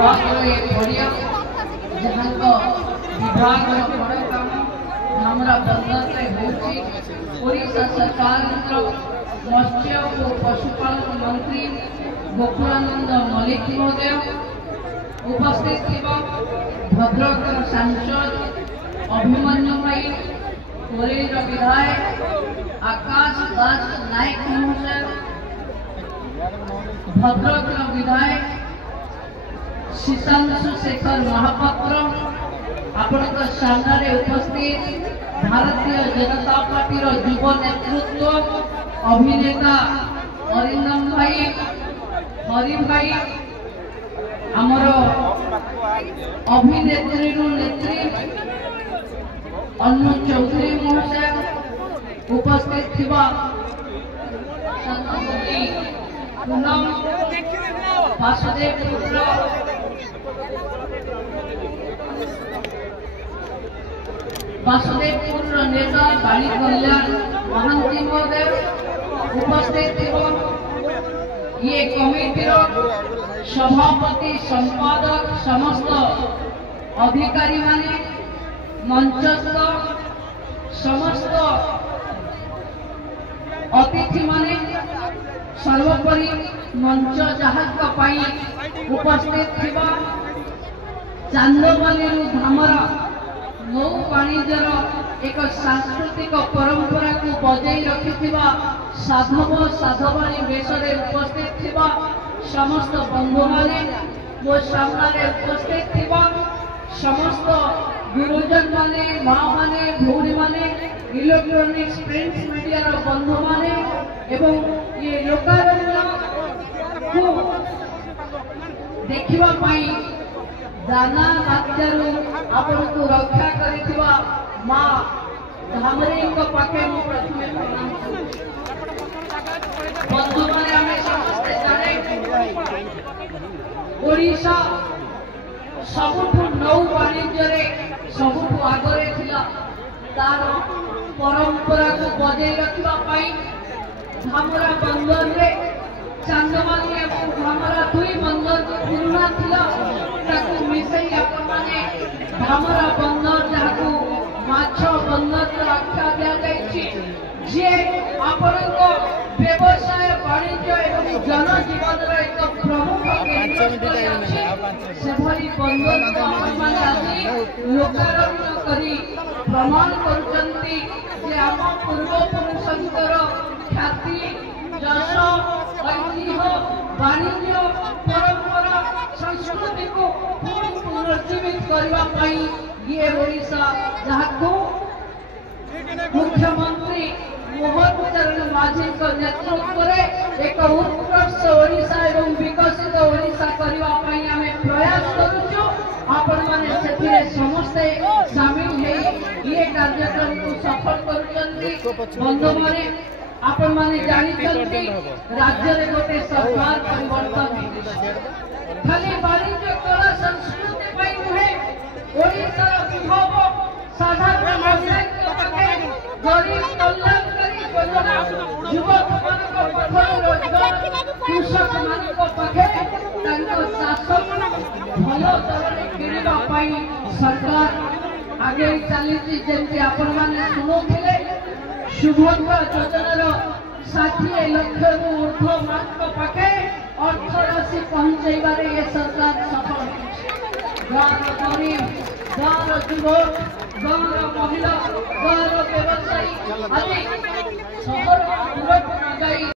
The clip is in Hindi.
विभाग बढ़िया जहाँ विभाग बड़ काम हमरा बंदर ओडिशा सरकार मत्स्य और पशुपालन मंत्री गोकुलानंद मल्लिक महोदय उपस्थित भद्रक सांसद अभिमन्यु भाई कोरेर विधायक आकाश दास नायक महोदय भद्रक विधायक शीतांशु शेखर महापात्र आपण सामने उपस्थित भारतीय जनता पार्टी युव नेतृत्व अभिनेता अरिंदम भाई हरि भाई आमर अभिनेत्री नेत्री अनु चौधरी महोदय उपस्थित थिबा संतकवि पूनम वासुदेवपुर नेता बाली कल्याण महांती महोदय उपस्थित ये कमिटी सभापति संपादक समस्त अधिकारी माने मंचस्थ समस्त अतिथि माने सर्वोपरि मंच जहाज उपस्थित थिबा चांदमाली धामरा नौ वाणिज्यर एक सांस्कृतिक परंपरा को बजाई रखि साधव साधवानी वेश उपस्थित थिबा समस्त बंधु माने मो सामने उपस्थित थिबा समस्त गुरुजन माने माँ माने भौणी माने इलेक्ट्रॉनिक्स प्रिंट मीडिया बंधु माने एवं ये लोकारण्य को देखिबा पाई दाना बात्यारू आपण को रक्षा करिथिबा माँ धामरी को पाखे मु प्रथमे प्रणाम बंधु माने हमें समस्त जाने ओडिशा सबुठु नौ वाणिज्य रे सबुठु आगरे थिला तार परंपरा को बजाय रखिबा पाई धामरा बंदर रे चांदमाली एवं धामरा दुई बंदर पुराना थिला ताकू मिसई आपण माने धामरा बंदर जाकू माछ बंदर रक्षा दिया जायछि जे आपण को व्यवसाय वाणिज्य एवं जनजीवन रे एक प्रमुख से भरी बंदर माने आदि लोकारण्य करी प्रमाण करुचंती जे आम पूर्व पुरुषंकर ख्याति जश ऐतिह्य वाणिज्य परंपरा संस्कृति को पुनर्जीवित करने ये ओडिशा जहाँ मुख्यमंत्री मोहन चरण माझी नेतृत्व में एक उत्कृष्ट ओडिशा एवं विकसित ओडिशा करने आम प्रयास करुचु आपण माने से समस्ते सामिल ये कार्यक्रम को सफल करुचंती बंधु माने आपण माने जानिचंती राज्य रे गोटे सरकार परिवर्तन खाली वाणिज्य कला संस्कृति पाई नुहे ओडिशा विभव साधारण नागरिक पाखे गरीब कल्याणकारी योजना युवक मानक पाखे रोजगार कृषक मानक पाखे तांको शासन भल दर किणवा पाई सरकार आगे चली जेमती आपण माने सुनुथिले शुभंकर योजनार 60 लाख ऊर्ध्व मानक पाखे अर्थ राशि पहुंचाइबारे ये सरकार सफल गाँव गरीब गाँव युवक गाँव महिला गाँव व्यवसायी आदि शहर दूर न जाई